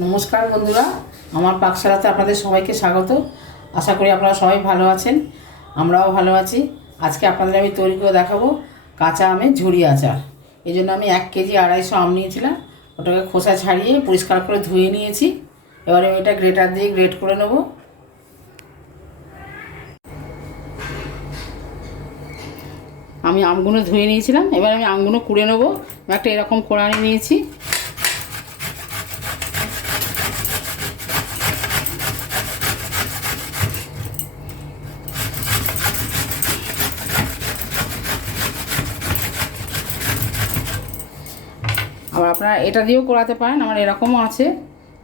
নমস্কার বন্ধুরা, আমার পাকশালাতে আপনাদের সবাইকে স্বাগত। আশা করি আপনারা সবাই ভালো আছেন, আমরাও ভালো আছি। আজকে আপনাদের আমি তৈরি করে দেখাবো কাঁচা আমের ঝুড়ি আচার। এই জন্য আমি 1 কেজি 250 আম নিয়েছিলাম, ওটাকে খোসা ছাড়িয়ে পরিষ্কার করে ধুয়ে নিয়েছি। এবারে আমি এটা গ্রেটার দিয়ে গ্রেট করে নেব। আমি আমগুলো ধুয়ে নিয়েছিলাম, এবার আমি আমগুলো কুড়ে নেবো। একটা এরকম কোড়ানি নিয়েছি। আবার আপনারা এটা দিয়েও করাতে পারেন, আমার এরকমও আছে,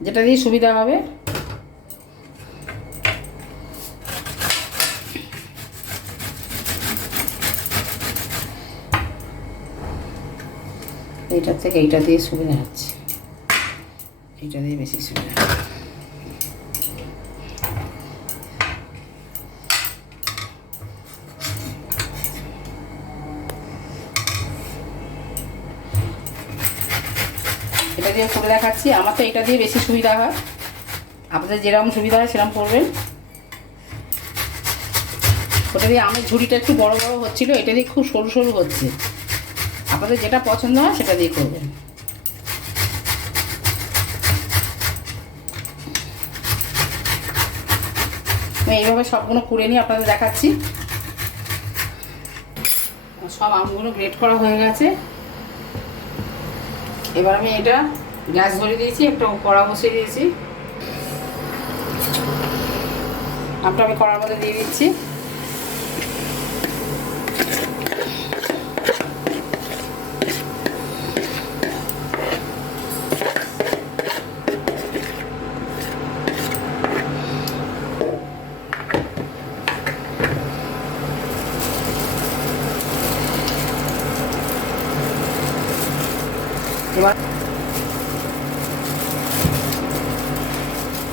যেটা দিয়ে সুবিধা হবে। এইটার থেকে এইটা দিয়ে সুবিধা হচ্ছে, এইটা দিয়ে বেশি সুবিধা। এটা দিয়ে করে দেখাচ্ছি, আমার তো এটা দিয়ে বেশি সুবিধা হয়। আপনাদের যেরকম সুবিধা হয় সেরকম করবেন। ওটা দিয়ে আমের ঝুড়িটা একটু বড় বড় হচ্ছিল, এটা দিয়ে খুব সরু সরু হচ্ছে। আপনাদের যেটা পছন্দ হয় সেটা দিয়ে করবেন। আমি এইভাবে সবগুলো কুড়ে নিয়ে আপনাদের দেখাচ্ছি। সব আমগুলো গ্রেট করা হয়ে গেছে। এবার আমি এটা গ্যাস ধরিয়ে দিয়েছি, একটা কড়া বসিয়ে দিয়েছি। আমটা আমি কড়ার মধ্যে দিয়ে দিচ্ছি।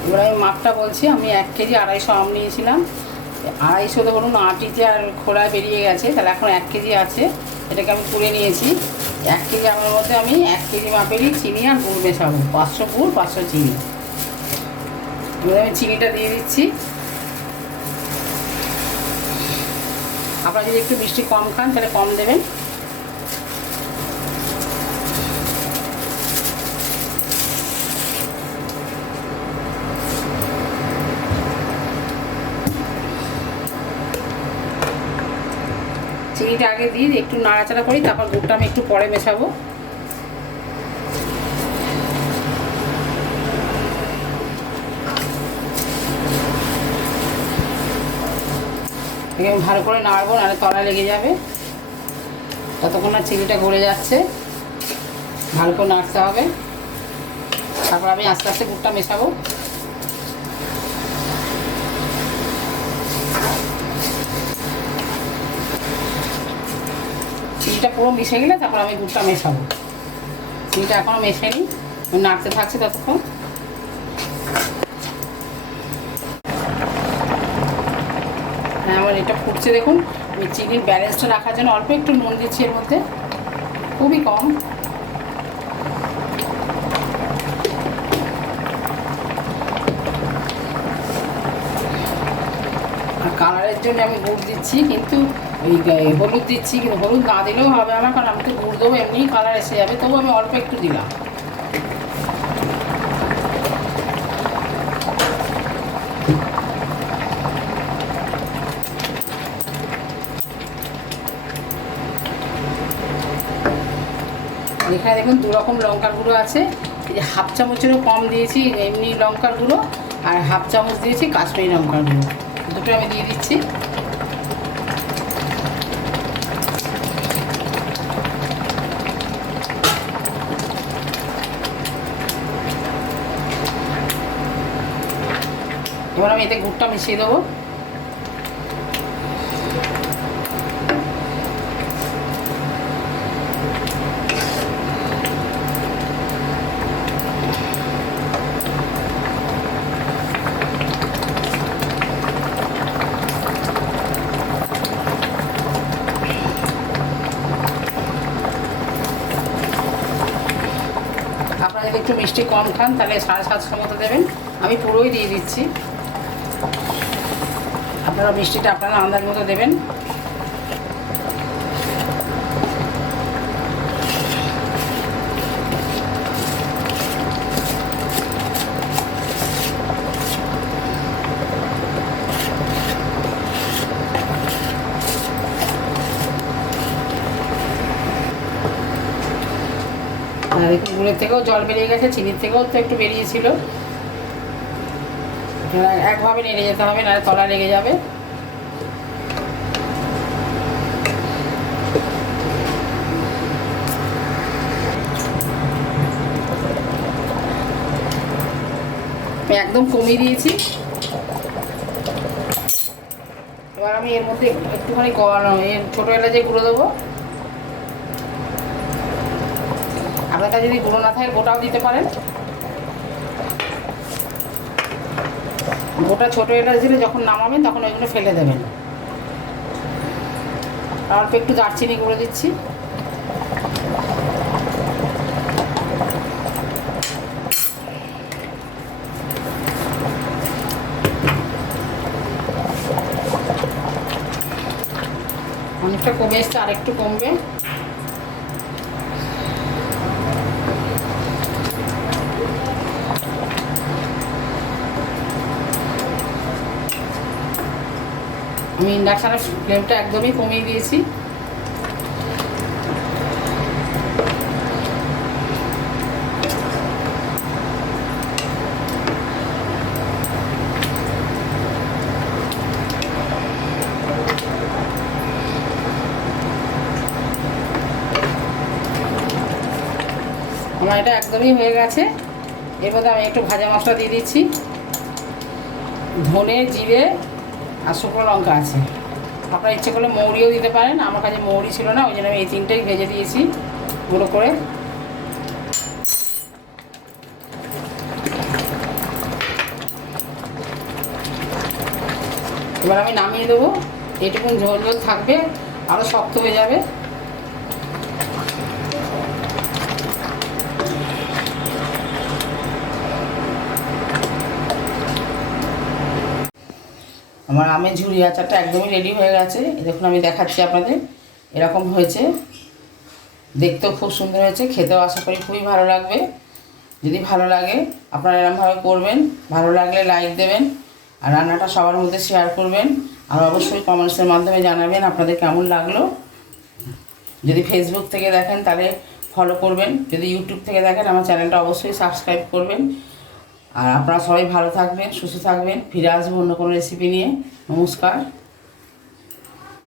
এবার আমি মাপটা বলছি। আমি 1 কেজি 250 আম নিয়েছিলাম। 250 ধরুন আটিতে আর খোলায় বেরিয়ে গেছে, তাহলে এখন 1 কেজি আছে। এটাকে আমি কুড়ে নিয়েছি। 1 কেজি আমের মধ্যে আমি 1 কেজি মাপেরই চিনি আর গুড় মেশাবো। 500 গুড় 500 চিনি। এবার আমি চিনিটা দিয়ে দিচ্ছি। আপনারা যদি একটু মিষ্টি কম খান তাহলে কম দেবেন। চিনিটা আগে দিয়ে একটু নাড়াচাড়া করি, তারপর গুড়টা আমি একটু পরে মেশাবো। এখানে ভালো করে নাড়বো, নাহলে তলায় লেগে যাবে। ততক্ষণ না চিনিটা গলে যাচ্ছে, ভালো করে নাড়তে হবে। তারপর আমি আস্তে আস্তে গুড়টা মেশাবো। চিনিটা পুরো মিশে গেলে তারপর আমি গুড়টা মেশাবো। চিনিটা এখনও মেশাইনি, নাড়তে থাকছে ততক্ষণ। হ্যাঁ, আমার এটা ফুটছে দেখুন। আমি চিনির ব্যালেন্সটা রাখার জন্য অল্প একটু নুন দিচ্ছি এর মধ্যে, খুবই কম। আর কালারের জন্য আমি গুড় দিচ্ছি, কিন্তু ওই হলুদ দিচ্ছি, কিন্তু হলুদ না দিলেও হবে আমার, কারণ আমি তো গুড় দেবো, এমনিই কালার এসে যাবে। তবু আমি অল্প একটু দিলাম। এখানে দেখুন 2 রকম লঙ্কার গুঁড়ো আছে। এই যে 1/2 চামচেরও কম দিয়েছি এমনি লঙ্কার গুঁড়ো, আর 1/2 চামচ দিয়েছি কাশ্মীরি লঙ্কার গুঁড়ো। দুটো আমি দিয়ে দিচ্ছি। এবার আমি এতে গুড়টা মিশিয়ে দেবো। আপনারা যদি একটু মিষ্টি কম খান তাহলে 750 মতো দেবেন। আমি পুরোই দিয়ে দিচ্ছি, আপনারা মিষ্টিটা আপনারা আন্দাজ মতো দেবেন। দেখুন গুড়ের থেকেও জল বেরিয়ে গেছে, চিনির থেকেও তো একটু বেরিয়েছিল। একভাবে নেড়ে যেতে হবে, নাহলে তলা লেগে যাবে। আমি একদম কমিয়ে দিয়েছি। এবার আমি এর মধ্যে একটুখানি ছোটো এলাচের গুঁড়ো দেবো। আপনার কাছে যদি গুঁড়ো না থাকে গোটাও দিতে পারেন। গোটা ছোটো এলাচ দিলে যখন নামাবেন তখন ওইগুলো ফেলে দেবেন। অল্প একটু দারচিনি গুঁড়ো দিচ্ছি। অনেকটা কমে এসছে, আর একটু কমবে। আমি ইন্ডাকশানের ফ্লেমটা একদমই কমিয়ে দিয়েছি। আমার এটা একদমই হয়ে গেছে। এর মধ্যে আমি একটু ভাজা মশলা দিয়ে দিচ্ছি। ধনে, জিরে আর শুকনো লঙ্কা আছে। আপনারা ইচ্ছে করলে মৌরিও দিতে পারেন। আমার কাছে মৌরি ছিল না, ওই জন্য আমি এই তিনটেই ভেজে দিয়েছি গুঁড়ো করে। এবার আমি নামিয়ে দেবো। এটুকুন ঝোল ঝোল থাকবে, আরও শক্ত হয়ে যাবে। আমার আমের ঝুরি আচারটা একদমই রেডি হয়ে গেছে। দেখুন আমি দেখাচ্ছি আপনাদের, এরকম হয়েছে। দেখতেও খুব সুন্দর হয়েছে, খেতেও আশা করি খুবই ভালো লাগবে। যদি ভালো লাগে আপনারা এরকমভাবে করবেন। ভালো লাগলে লাইক দেবেন, আর রান্নাটা সবার মধ্যে শেয়ার করবেন। আর অবশ্যই কমেন্টসের মাধ্যমে জানাবেন আপনাদের কেমন লাগলো। যদি ফেসবুক থেকে দেখেন তাহলে ফলো করবেন, যদি ইউটিউব থেকে দেখেন আমার চ্যানেলটা অবশ্যই সাবস্ক্রাইব করবেন। আর আপনারা সবাই ভালো থাকবেন, সুস্থ থাকবেন। ফিরে আসবো অন্য কোনো রেসিপি নিয়ে। নমস্কার।